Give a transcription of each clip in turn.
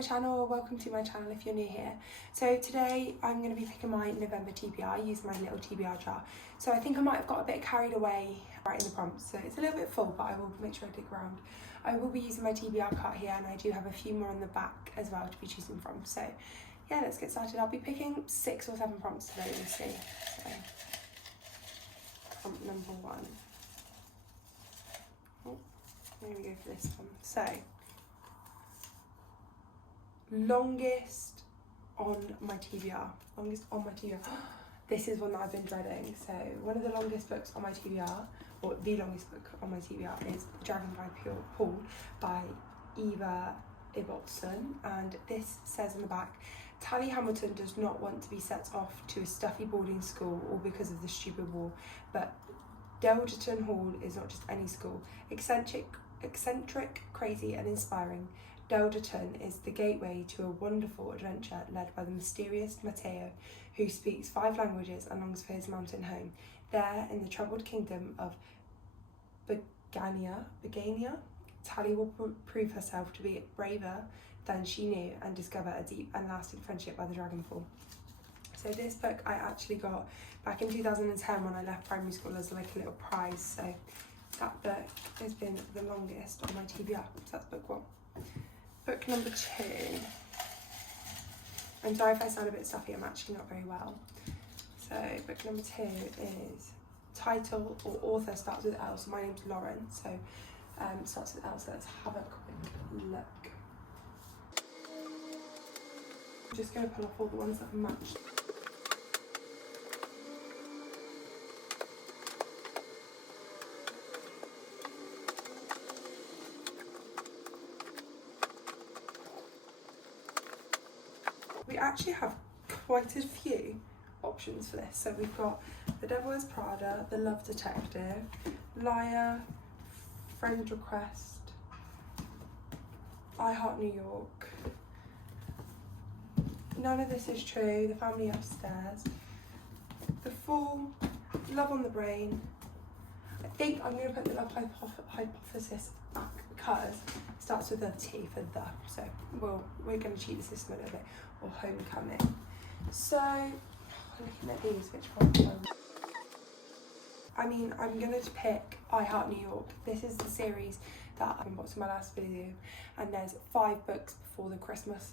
my channel, or welcome to my channel if you're new here. So today I'm going to be picking my November TBR using my little TBR jar. So I think I might have got a bit carried away writing the prompts, so it's a little bit full, but I will make sure I dig around. I will be using my TBR cut here, and I do have a few more on the back as well to be choosing from. So yeah, let's get started. I'll be picking 6 or 7 prompts today, we'll see. So prompt number 1. Oh, I'm going to go for this one. So longest on my TBR. This is one that I've been dreading. So one of the longest books on my TBR, or the longest book on my TBR, is Dragonfly Pool by Eva Ibbotson, and this says on the back, Tally Hamilton does not want to be set off to a stuffy boarding school all because of the stupid war, but Delderton Hall is not just any school. Eccentric, crazy and inspiring, Delderton is the gateway to a wonderful adventure led by the mysterious Matteo, who speaks 5 languages and longs for his mountain home. There, in the troubled kingdom of Begania, Tally will prove herself to be braver than she knew and discover a deep and lasting friendship by the Dragonfall. So this book I actually got back in 2010 when I left primary school as like a little prize. So that book has been the longest on my TBR. So that's book 1. Book number 2. I'm sorry if I sound a bit stuffy, I'm actually not very well. So book number 2 is title or author starts with L. So my name's Lauren, so starts with L, so let's have a quick look. I'm just going to pull off all the ones that match. We actually have quite a few options for this. So we've got The Devil Wears Prada, The Love Detective, Liar, Friend Request, I Heart New York, None of This Is True, The Family Upstairs, The Fall, Love on the Brain. I think I'm going to put The Love Hypothesis back because it starts with a T for the, so we're going to cheat the system a little bit, or Homecoming. So looking at these, which one? I mean, I'm going to pick I Heart New York. This is the series that I unboxed in my last video, and there's 5 books before the Christmas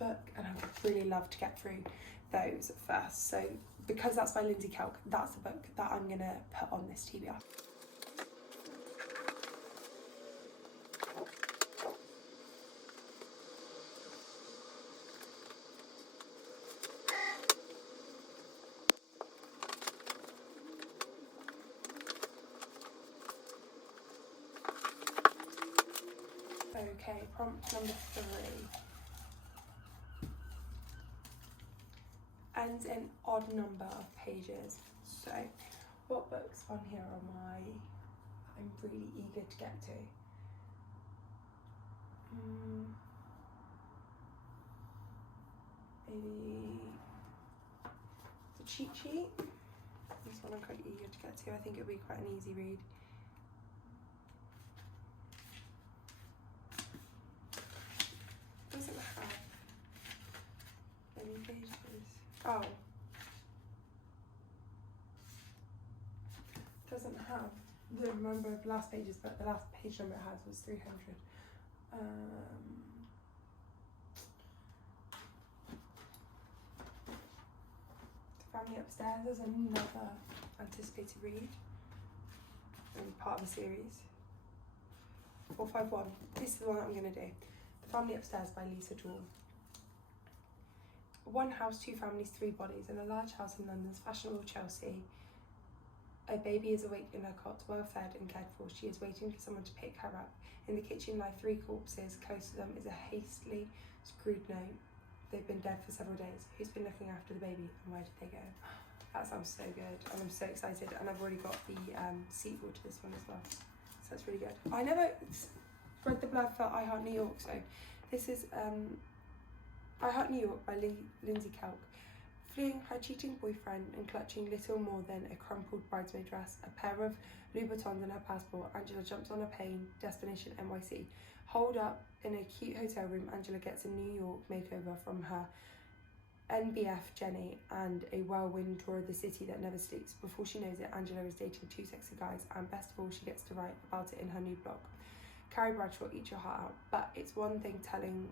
book, and I would really love to get through those first. So because that's by Lindsay Kelk, that's the book that I'm going to put on this TBR. Okay, prompt number 3. Ends in odd number of pages. So, what books on here I'm really eager to get to? Maybe The Cheat Sheet. This one I'm quite eager to get to. I think it'll be quite an easy read. Doesn't have any pages. Oh. Doesn't have the number of last pages, but the last page number it has was 300. The Family Upstairs is another anticipated read and part of the series. 451. This is the one that I'm going to do. The Family Upstairs by Lisa Jewell. 1 house, 2 families, 3 bodies. In a large house in London's fashionable Chelsea, a baby is awake in her cot, well fed and cared for. She is waiting for someone to pick her up. In the kitchen lie 3 corpses. Close to them is a hastily screwed note. They've been dead for several days. Who's been looking after the baby, and where did they go? That sounds so good, and I'm so excited. And I've already got the sequel to this one as well, so that's really good. I never read the blurb for I Heart New York, so this is I Heart New York by Lindsay Kelk. Fleeing her cheating boyfriend and clutching little more than a crumpled bridesmaid dress, a pair of Louboutins and her passport, Angela jumps on a plane, destination NYC. Holed up in a cute hotel room, Angela gets a New York makeover from her NBF Jenny and a whirlwind tour of the city that never sleeps. Before she knows it, Angela is dating 2 sexy guys, and best of all, she gets to write about it in her new blog. Carrie Bradshaw, eat your heart out. But it's one thing telling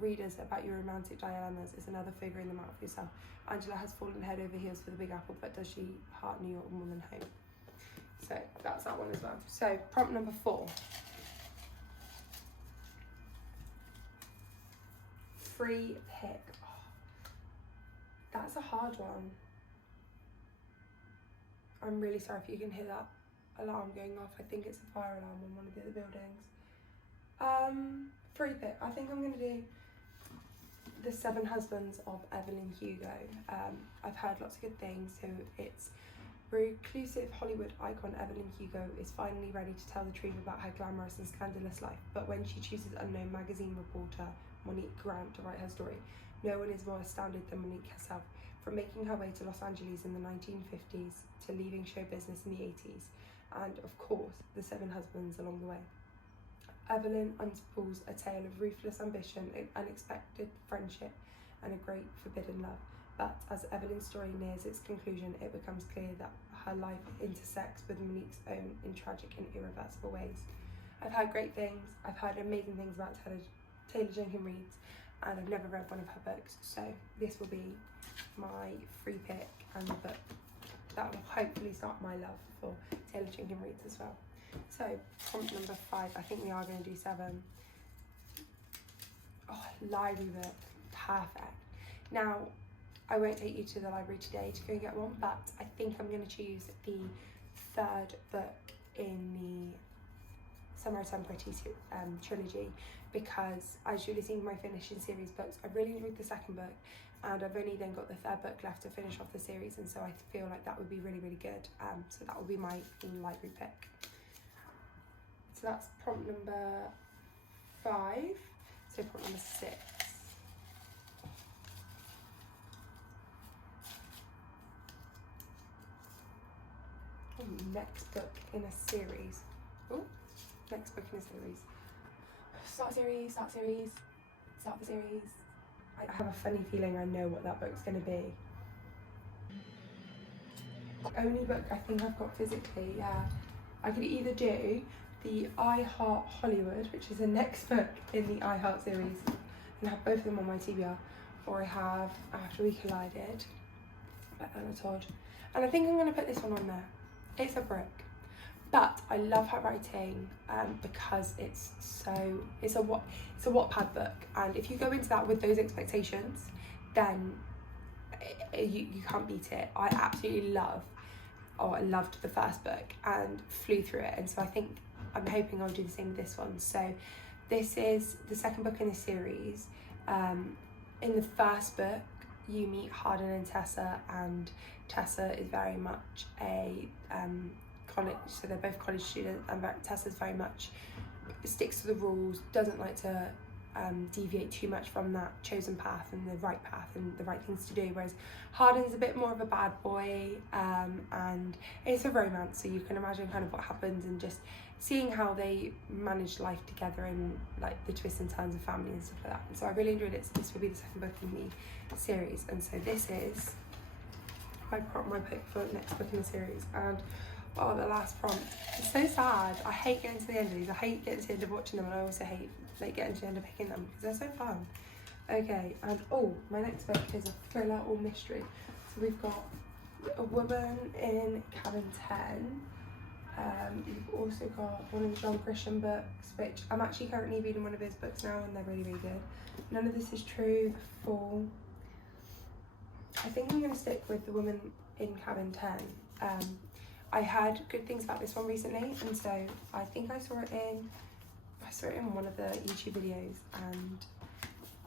readers about your romantic dilemmas, it's another figuring them out for yourself. Angela has fallen head over heels for the Big Apple, but does she heart New York more than home? So that's that one as well. So prompt number 4. Free pick. Oh, that's a hard one. I'm really sorry if you can hear that alarm going off. I think it's a fire alarm on one of the other buildings. Free pick. I think I'm going to do The 7 Husbands of Evelyn Hugo. I've heard lots of good things. So it's reclusive Hollywood icon Evelyn Hugo is finally ready to tell the truth about her glamorous and scandalous life. But when she chooses unknown magazine reporter Monique Grant to write her story, no one is more astounded than Monique herself. From making her way to Los Angeles in the 1950s to leaving show business in the 80s, and of course the 7 husbands along the way, Evelyn unspools a tale of ruthless ambition, unexpected friendship, and a great forbidden love. But as Evelyn's story nears its conclusion, it becomes clear that her life intersects with Monique's own in tragic and irreversible ways. I've heard great things, I've heard amazing things about Taylor Jenkins Reid, and I've never read one of her books, so this will be my free pick and the book that will hopefully start my love for Taylor Jenkins Reid as well. So prompt number 5, I think we are going to do 7. Oh, library book, perfect. Now, I won't take you to the library today to go get one, but I think I'm going to choose the 3rd book in the Summer I Turned Pretty trilogy, because as you'll have seen my finishing series books, I really enjoyed the 2nd book, and I've only then got the 3rd book left to finish off the series, and so I feel like that would be really, really good. So that will be my library pick. So that's prompt number 5. So prompt number 6. Next book in a series. Oh, next book in a series. Start series, start series, start the series. I have a funny feeling I know what that book's going to be. Only book I think I've got physically, yeah. I could either do the I Heart Hollywood, which is the next book in the I Heart series, and have both of them on my TBR, or I have After We Collided by Anna Todd. And I think I'm going to put this one on there. It's a brick, but I love her writing because it's a Wattpad book, and if you go into that with those expectations, then you can't beat it. I absolutely loved the first book and flew through it, and so I'm hoping I'll do the same with this one. So this is the 2nd book in the series. In the first book, you meet Hardin and Tessa, and Tessa is very much a college, so they're both college students, and Tessa's very much sticks to the rules, doesn't like to deviate too much from that chosen path and the right path and the right things to do, whereas Hardin's a bit more of a bad boy, and it's a romance, so you can imagine kind of what happens and just seeing how they manage life together and like the twists and turns of family and stuff like that. And so I really enjoyed it. So this will be the 2nd book in the series, and so this is my pick for the next book in the series. And oh, the last prompt, it's so sad. I hate getting to the end of these. I hate getting to the end of watching them, and I also hate like getting to the end of picking them because they're so fun. Okay, and oh, my next book is a thriller or mystery. So we've got A Woman in Cabin 10. You've also got one of the John Grisham books, which I'm actually currently reading one of his books now, and they're really, really good. None of This Is True, The Fall. I think I'm going to stick with The Woman in Cabin 10. I heard good things about this one recently, and so I think I saw it in one of the YouTube videos, and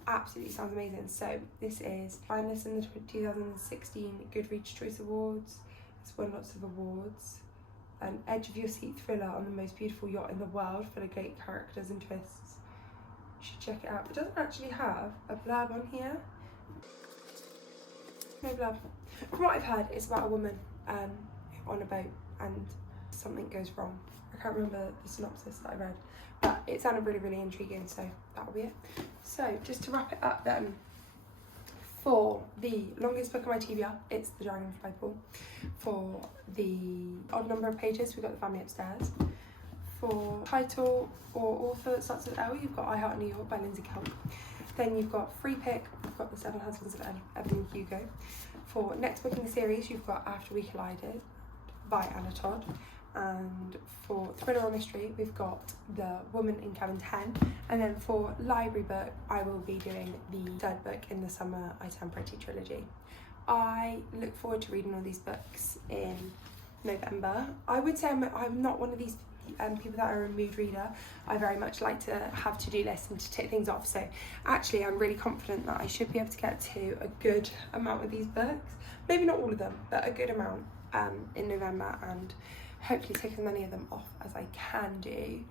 absolutely sounds amazing. So this is finalist in the 2016 Goodreads Choice Awards. It's won lots of awards. An edge of your seat thriller on the most beautiful yacht in the world, full of great characters and twists. You should check it out. It doesn't actually have a blurb on here. Maybe love. From what I've heard, it's about a woman on a boat and something goes wrong. I can't remember the synopsis that I read, but it sounded really, really intriguing, so that'll be it. So just to wrap it up then, for the longest book on my TBR, it's The Dragonfly Pool. For the odd number of pages, we've got The Family Upstairs. For title or author that starts with L, you've got I Heart New York by Lindsay Kelp. Then you've got free pick, you've got The Seven Husbands of Evelyn Hugo. For next book in the series, you've got After We Collided by Anna Todd. And for thriller or mystery, we've got The Woman in Cabin 10. And then for library book, I will be doing the third book in the Summer I Turn Pretty trilogy. I look forward to reading all these books in November. I would say I'm not one of these people that are a mood reader. I very much like to have to-do lists and to tick things off, so actually I'm really confident that I should be able to get to a good amount of these books, maybe not all of them, but a good amount in November, and hopefully take as many of them off as I can do.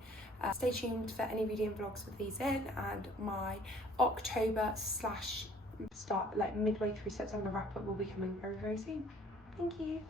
Stay tuned for any reading vlogs with these in, and my October / start like midway through September wrap up will be coming very, very soon. Thank you.